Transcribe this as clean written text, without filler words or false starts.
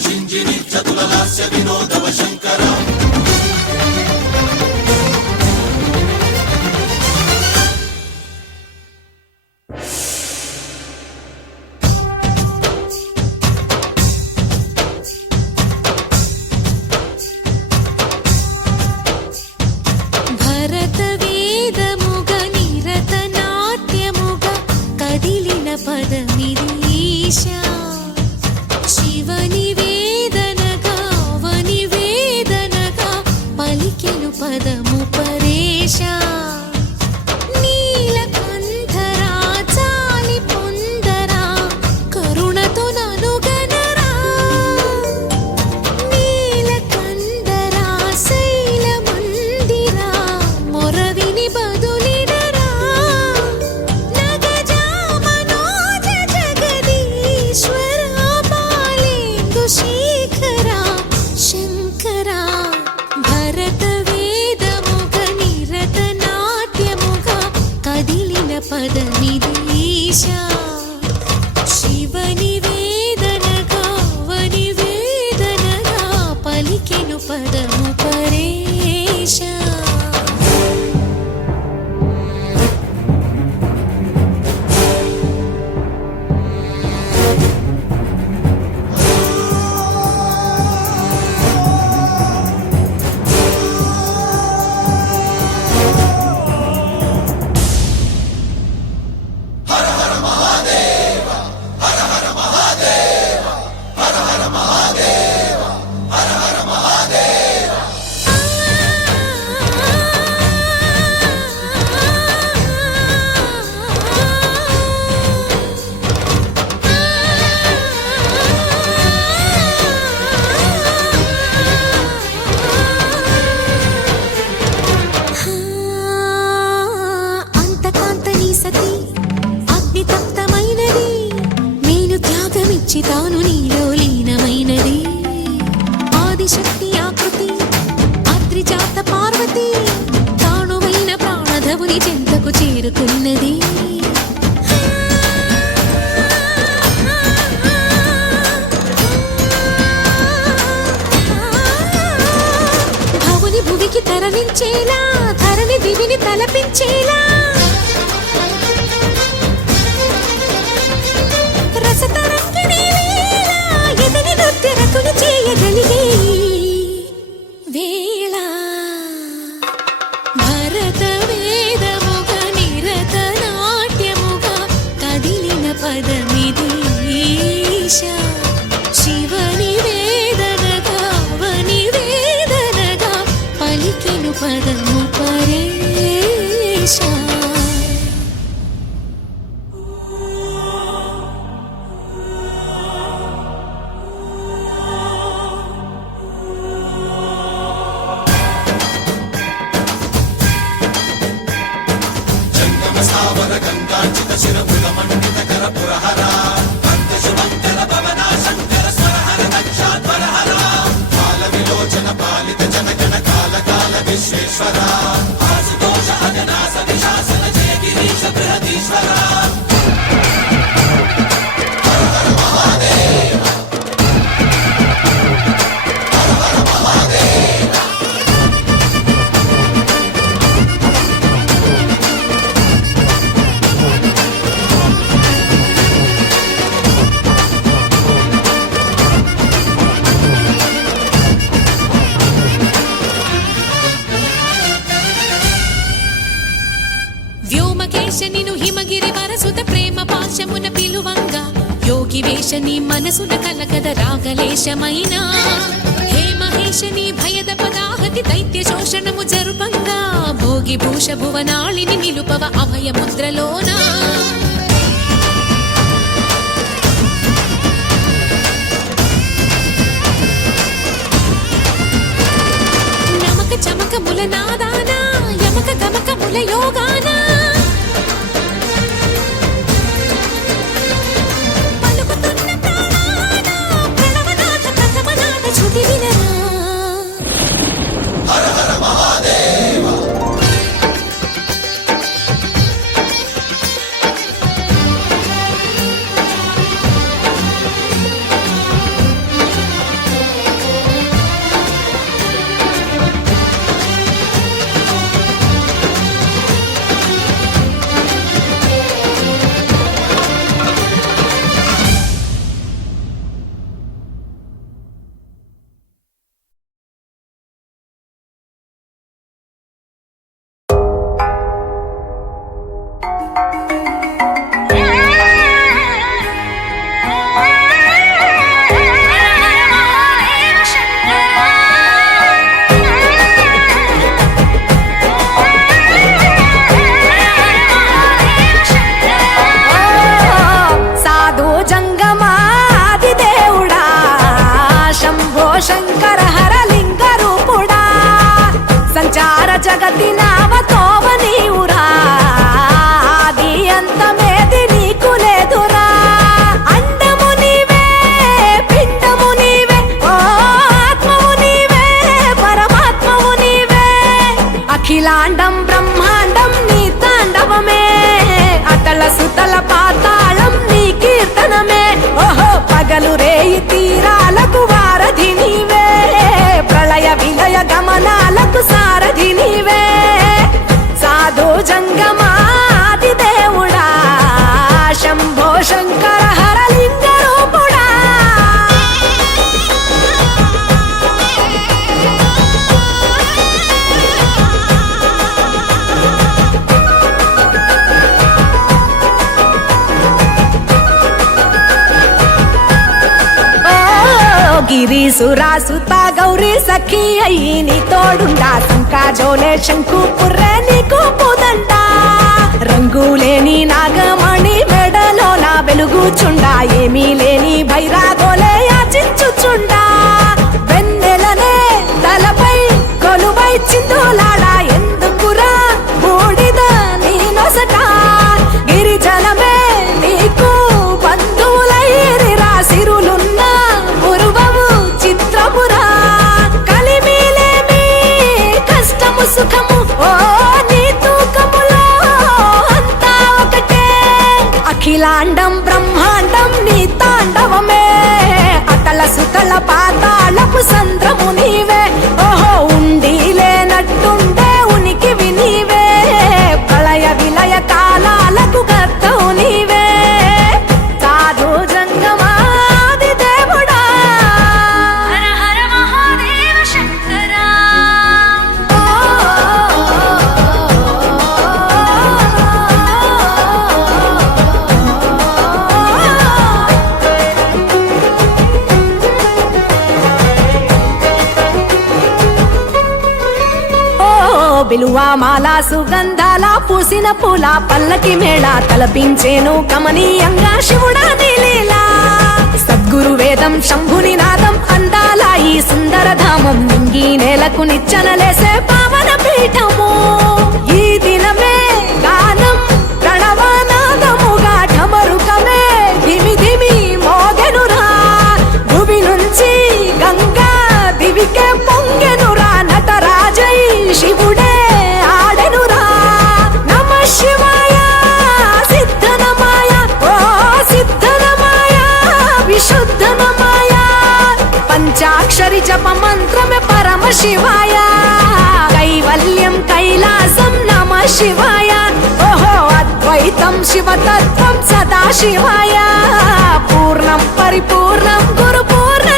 జింజిని చతుల లాస్య వినోదవ శంకర తాను నీలో లీనమైనది ఆదిశక్తి ఆకృతి అద్రిజాత పార్వతి తానువైన ప్రాణధవుని చెంతకు చేరుకున్నది భవుని భువికి తరలించేలా ధరణి దివిని తలపించేలా చేయగలిగే వేళ భరత వేదముగ నిరత నాట్యముగా కదిలిన పదమిది ఈశా శివని వేదనగా వని వేదనగా పలికెను పదము పరేశా నిను హిమగిరి వరసుత ప్రేమ పాశమున పిలువంగా యోగి వేషని మనసున కలకద రాగలేశమైనా హే మహేశని భయద పదాహతి దైత్య శోషణము జరుపంగా భోగి భూష భువనాళిని నిలుపవ అభయ ముద్రలోనా నమక చమక ముల నాదానా యమక గమక ముల యోగానా అఖిలాండం బ్రహ్మాండం నీ తాండవమే అతల సుతల పాతాళం నీ కీర్తనమే ఓహో పగలు రేయి తీరాలకు వారధి నీవే ప్రళయ విలయ గమనాలకు సారథి నీవే సాధు జంగమాది దేవుడా శంభో శంకర హరలింగ రూపుడా గిరీసురాసుత గౌరీ సఖీ అయ్యి నీ తోడుండా సంకాజోలే శంకు పుర్రే నీకు పుదండా రంగులేని నాగమణి మెడలో నా వెలుగుచుండా ఏమీ లేని భైరాగోలే యాచించుచుండా వెన్నెలనే తలపై కొలువై చిందులాడా ఎందుకురా బూడిద నీ నొసట గిరిజనమే నీకు బంధువులైరిరా సిరులున్న పురువవు చిత్రపురా కలిమిలేమి కష్టము సుఖము ఓ నీ తూకములో అంతా ఒకటే అఖిలాండం బ్రహ్మాండం నీ తాండవమే అతల సుతల పాతాళపు సంద్రము నీవే ఓహో ఉండి లేనట్టుండే ఉనికివి నీవే ప్రళయ విలయ కాలాలకు కర్తవు నీవే సాధు జంగమాది దేవుడా హర హర మహాదేవ శంకర బిలువా మాల సుగంధాల పూసిన పూల పల్లకి మేళ తలపించేను కమనీయంగా శివుడా నీలీలా సద్గురు వేదం శంభుని నాదం అందాల ఈ సుందర ధామం నింగి నేలకు నిచ్చనలేసే పావన పీఠము ఈ దినమే గానం ప్రణవనాదముగా ఢమరుకమే ధిమి ధిమి మోగెనురా భువి నుంచి గంగా దివికే పొంగెనురా నటరాజై శివుడే ఆడెనురా నమ శివాయ సిద్ధనమాయ ఓ సిద్ధనమాయ విశుద్ధనమాయ పంచాక్షరి జప మంత్రమే పరమ శివాయ కైవల్యం కైలాసం నమ శివాయ ఓహో అద్వైతం శివతత్వం సదా శివాయ పూర్ణం పరిపూర్ణం గురు పూర్ణ